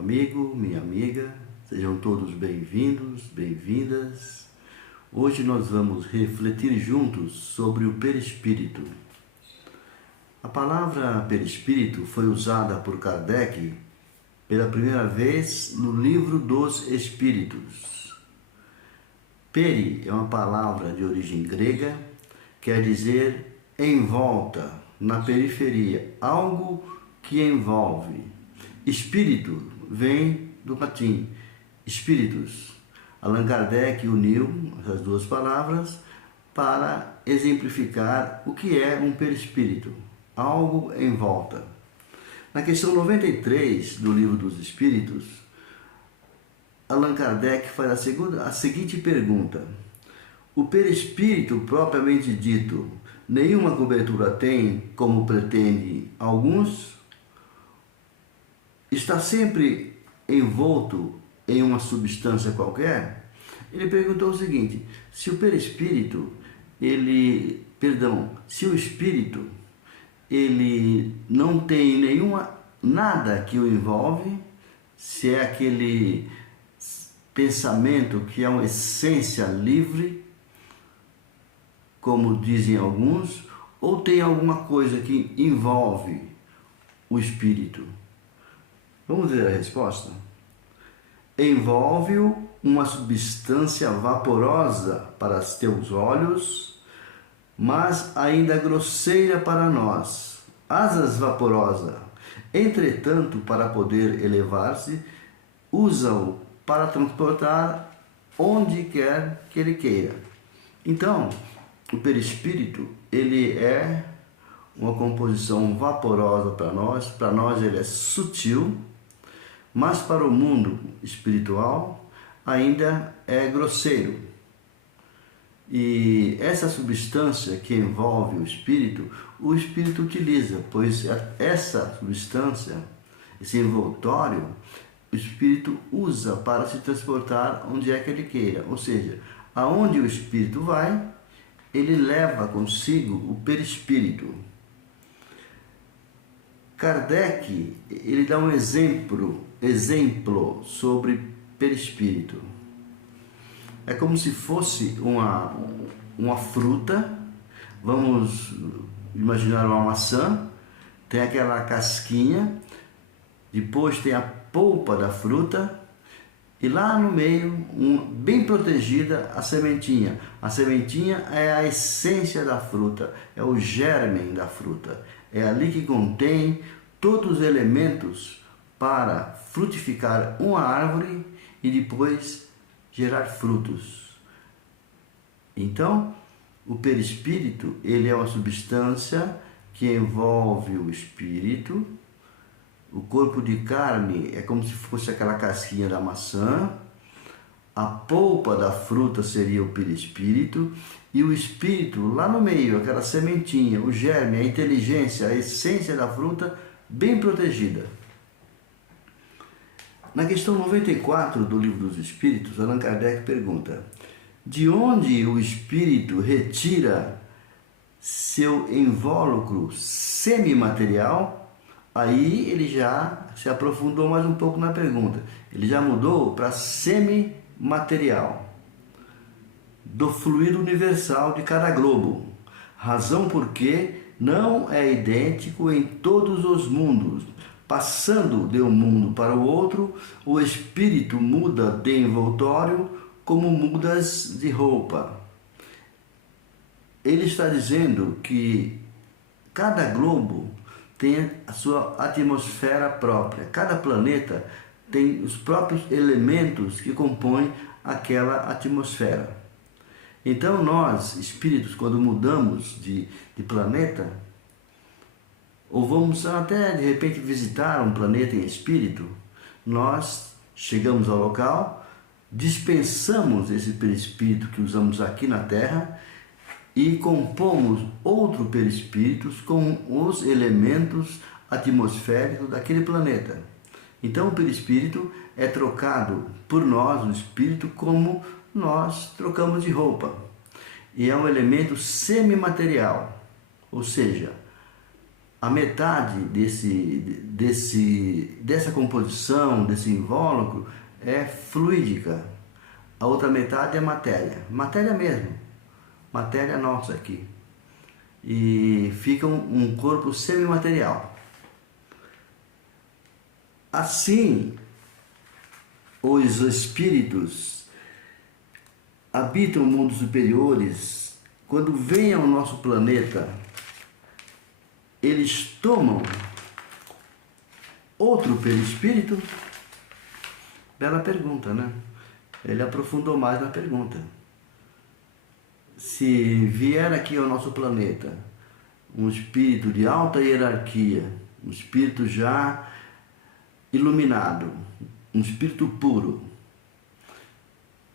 amigo, minha amiga, sejam todos bem-vindos, bem-vindas. Hoje nós vamos refletir juntos sobre o perispírito. A palavra perispírito foi usada por Kardec pela primeira vez no Livro dos Espíritos. Peri é uma palavra de origem grega, quer dizer em volta, na periferia, algo que envolve. Espírito vem do latim, spiritus. Allan Kardec uniu essas duas palavras para exemplificar o que é um perispírito, algo em volta. Na questão 93 do Livro dos Espíritos, Allan Kardec faz a seguinte pergunta: o perispírito propriamente dito nenhuma cobertura tem, como pretendem alguns? Está sempre envolto em uma substância qualquer? Ele perguntou o seguinte: se o perispírito, se o espírito, ele não tem nada que o envolve, se é aquele pensamento que é uma essência livre, como dizem alguns, ou tem alguma coisa que envolve o espírito? Vamos ver a resposta. Envolve-o uma substância vaporosa para os teus olhos, mas ainda grosseira para nós, asas vaporosa. Entretanto, para poder elevar-se, usa-o para transportar onde quer que ele queira. Então, o perispírito, ele é uma composição vaporosa para nós ele é sutil, mas para o mundo espiritual ainda é grosseiro. E essa substância que envolve o espírito utiliza, pois essa substância, esse envoltório, o espírito usa para se transportar onde é que ele queira. Ou seja, aonde o espírito vai, ele leva consigo o perispírito. Kardec, ele dá um exemplo sobre perispírito. É como se fosse uma fruta. Vamos imaginar uma maçã, tem aquela casquinha, depois tem a polpa da fruta e lá no meio, bem protegida, a sementinha. A sementinha é a essência da fruta, é o germe da fruta. É ali que contém todos os elementos para frutificar uma árvore e depois gerar frutos. Então, o perispírito, ele é uma substância que envolve o espírito. O corpo de carne é como se fosse aquela casquinha da maçã. A polpa da fruta seria o perispírito. E o espírito, lá no meio, aquela sementinha, o germe, a inteligência, a essência da fruta, bem protegida. Na questão 94 do Livro dos Espíritos, Allan Kardec pergunta: de onde o espírito retira seu invólucro semimaterial? Aí ele já se aprofundou mais um pouco na pergunta. Ele já mudou para semimaterial, do fluido universal de cada globo, razão porque não é idêntico em todos os mundos. Passando de um mundo para o outro, o espírito muda de envoltório como mudas de roupa. Ele está dizendo que cada globo tem a sua atmosfera própria, cada planeta tem os próprios elementos que compõem aquela atmosfera. Então nós, espíritos, quando mudamos de planeta, ou vamos até de repente visitar um planeta em espírito, nós chegamos ao local, dispensamos esse perispírito que usamos aqui na Terra e compomos outro perispírito com os elementos atmosféricos daquele planeta. Então o perispírito é trocado por nós, o espírito, como nós trocamos de roupa. E é um elemento semimaterial, ou seja, a metade dessa composição, desse invólucro, é fluídica. A outra metade é matéria. Matéria mesmo. Matéria nossa aqui. E fica um corpo semimaterial. Assim, os espíritos habitam mundos superiores. Quando vêm ao nosso planeta, eles tomam outro perispírito? Bela pergunta, né? Ele aprofundou mais na pergunta. Se vier aqui ao nosso planeta um espírito de alta hierarquia, um espírito já iluminado, um espírito puro,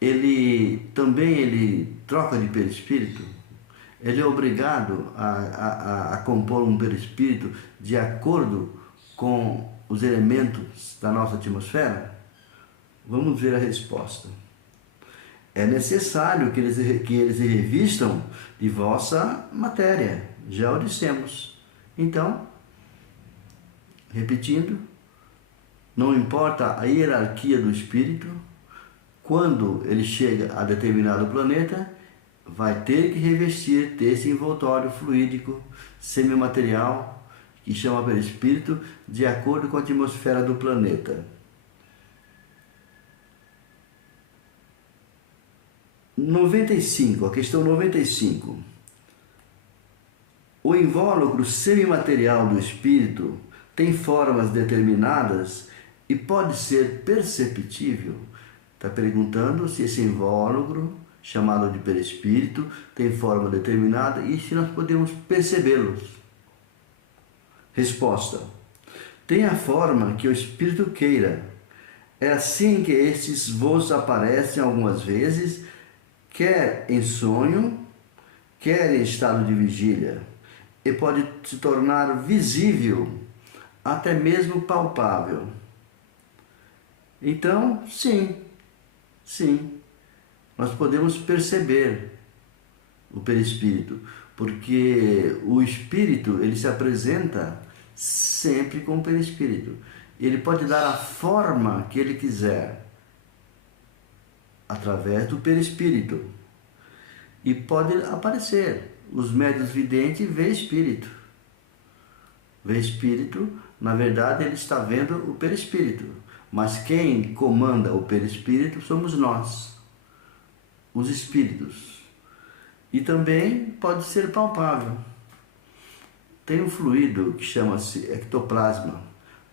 ele troca de perispírito? Ele é obrigado a compor um perispírito de acordo com os elementos da nossa atmosfera? Vamos ver a resposta. É necessário que eles se revistam de vossa matéria. Já o dissemos. Então, repetindo, não importa a hierarquia do espírito, quando ele chega a determinado planeta, vai ter que revestir desse envoltório fluídico, semimaterial, que chama perispírito, de acordo com a atmosfera do planeta. 95, a questão 95. O invólucro semimaterial do espírito tem formas determinadas e pode ser perceptível? Está perguntando se esse invólucro, chamado de perispírito, tem forma determinada e se nós podemos percebê-los. Resposta: tem a forma que o espírito queira. É assim que estes vos aparecem algumas vezes, quer em sonho, quer em estado de vigília, e pode se tornar visível, até mesmo palpável. Então, sim, nós podemos perceber o perispírito, porque o espírito, ele se apresenta sempre com o perispírito. Ele pode dar a forma que ele quiser, através do perispírito. E pode aparecer. Os médiuns videntes vê espírito. Vê espírito, na verdade ele está vendo o perispírito. Mas quem comanda o perispírito somos nós, os espíritos. E também pode ser palpável. Tem um fluido que chama-se ectoplasma.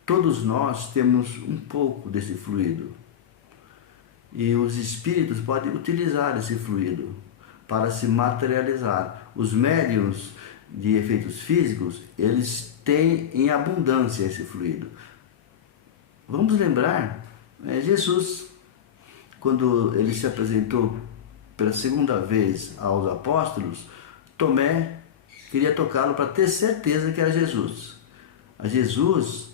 Todos nós temos um pouco desse fluido. E os espíritos podem utilizar esse fluido para se materializar. Os médiuns de efeitos físicos, eles têm em abundância esse fluido. Vamos lembrar, Jesus, quando ele se apresentou pela segunda vez aos apóstolos, Tomé queria tocá-lo para ter certeza que era Jesus. A Jesus,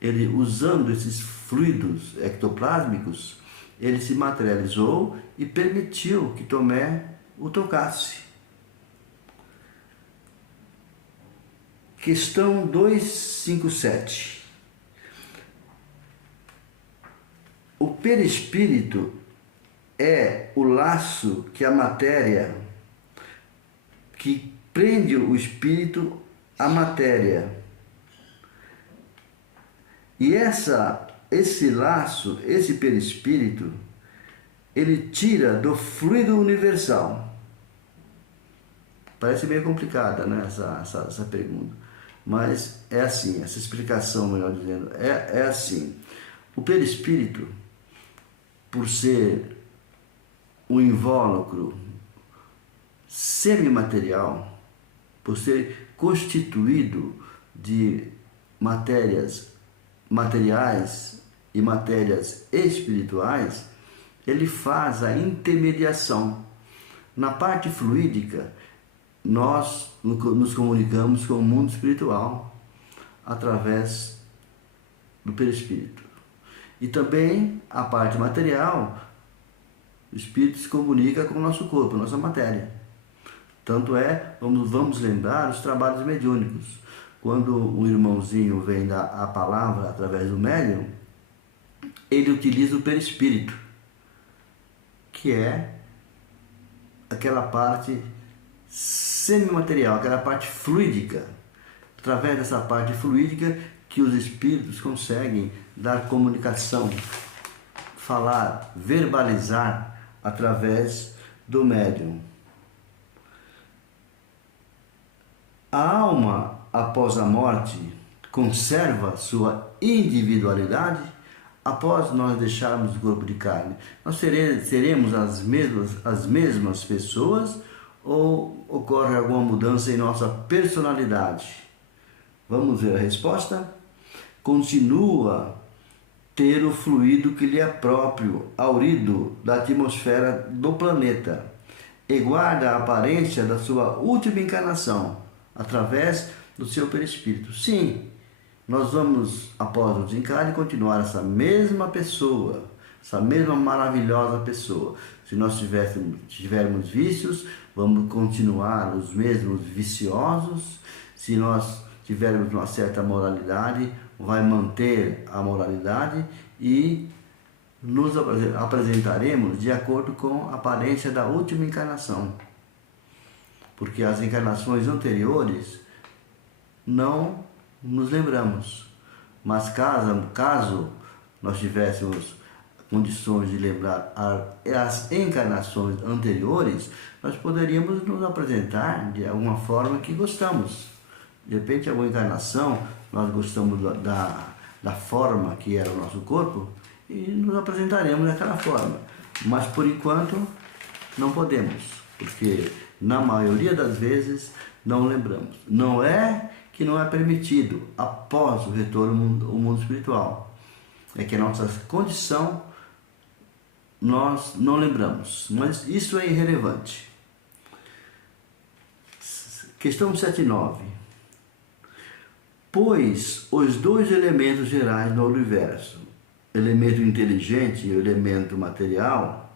ele usando esses fluidos ectoplásmicos, ele se materializou e permitiu que Tomé o tocasse. Questão 257. O perispírito é o laço que a matéria, que prende o espírito à matéria. E esse laço, esse perispírito, ele tira do fluido universal. Parece meio complicada, né, essa pergunta. Mas é assim, essa explicação, melhor dizendo, é assim. O perispírito, por ser um invólucro semimaterial, por ser constituído de matérias materiais e matérias espirituais, ele faz a intermediação. Na parte fluídica, nós nos comunicamos com o mundo espiritual através do perispírito. E também a parte material, o espírito se comunica com o nosso corpo, nossa matéria. Tanto é, vamos lembrar os trabalhos mediúnicos. quando um irmãozinho vem dar a palavra através do médium, ele utiliza o perispírito, que é aquela parte semimaterial, aquela parte fluídica. Através dessa parte fluídica que os espíritos conseguem dar comunicação, falar, verbalizar através do médium. A alma, após a morte, conserva sua individualidade após nós deixarmos o corpo de carne. Nós seremos as mesmas pessoas ou ocorre alguma mudança em nossa personalidade? Vamos ver a resposta? Continua ter o fluido que lhe é próprio, aurido da atmosfera do planeta, e guarda a aparência da sua última encarnação, através do seu perispírito. Sim, nós vamos, após o desencarne, continuar essa mesma pessoa, essa mesma maravilhosa pessoa. Se nós tivermos vícios, vamos continuar os mesmos viciosos. Se nós tivermos uma certa moralidade, vai manter a moralidade e nos apresentaremos de acordo com a aparência da última encarnação. Porque as encarnações anteriores não nos lembramos. Mas caso nós tivéssemos condições de lembrar as encarnações anteriores, nós poderíamos nos apresentar de alguma forma que gostamos. De repente, alguma encarnação, nós gostamos da forma que era o nosso corpo e nos apresentaremos daquela forma. Mas, por enquanto, não podemos, porque na maioria das vezes não lembramos. Não é que não é permitido após o retorno ao mundo espiritual. É que a nossa condição nós não lembramos, mas isso é irrelevante. Questão 79. Pois os dois elementos gerais do universo, elemento inteligente e o elemento material,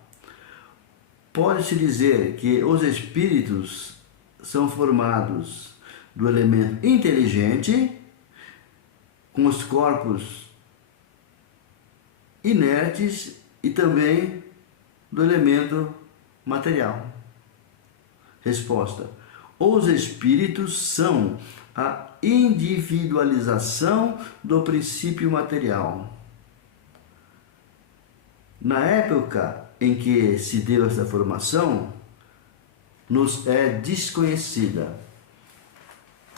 pode-se dizer que os espíritos são formados do elemento inteligente, com os corpos inertes, e também do elemento material. Resposta: os espíritos são a individualização do princípio material. Na época em que se deu essa formação, nos é desconhecida.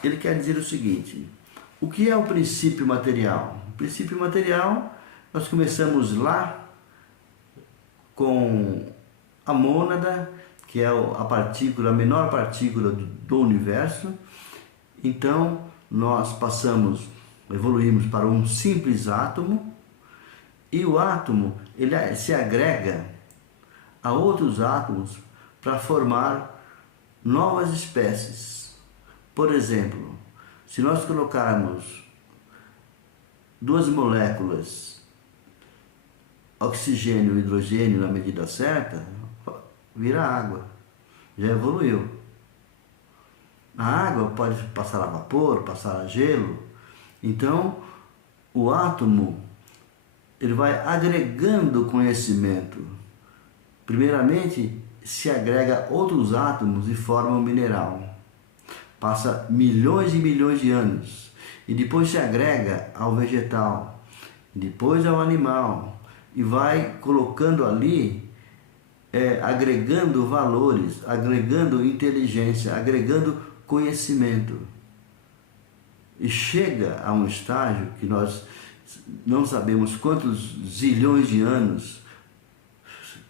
Ele quer dizer o seguinte: o que é o princípio material? O princípio material, nós começamos lá com a mônada, que é a menor partícula do universo. Então, nós evoluímos para um simples átomo, e o átomo ele se agrega a outros átomos para formar novas espécies. Por exemplo, se nós colocarmos duas moléculas, oxigênio e hidrogênio, na medida certa, vira água. Já evoluiu. A água pode passar a vapor, passar a gelo. Então, o átomo ele vai agregando conhecimento. Primeiramente, se agrega outros átomos e forma um mineral. Passa milhões e milhões de anos. E depois se agrega ao vegetal. Depois ao animal. E vai colocando ali, agregando valores, agregando inteligência, agregando conhecimento. E chega a um estágio que nós não sabemos quantos zilhões de anos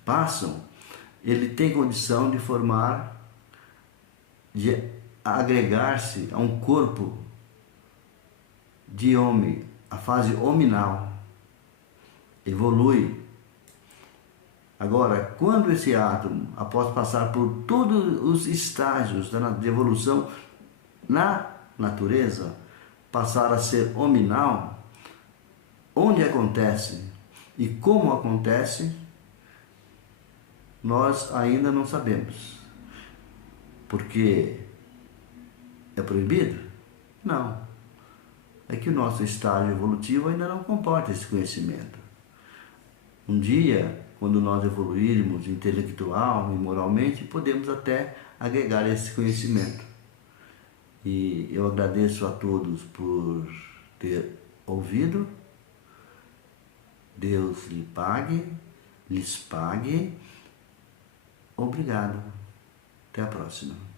passam, ele tem condição de formar, de agregar-se a um corpo de homem, a fase hominal. Evolui. Agora, quando esse átomo, após passar por todos os estágios de evolução na natureza, passar a ser hominal, onde acontece e como acontece, nós ainda não sabemos. Porque é proibido? Não. é que o nosso estágio evolutivo ainda não comporta esse conhecimento. Um dia, quando nós evoluirmos intelectual e moralmente, podemos até agregar esse conhecimento. E eu agradeço a todos por ter ouvido. Deus lhes pague. Obrigado. Até a próxima.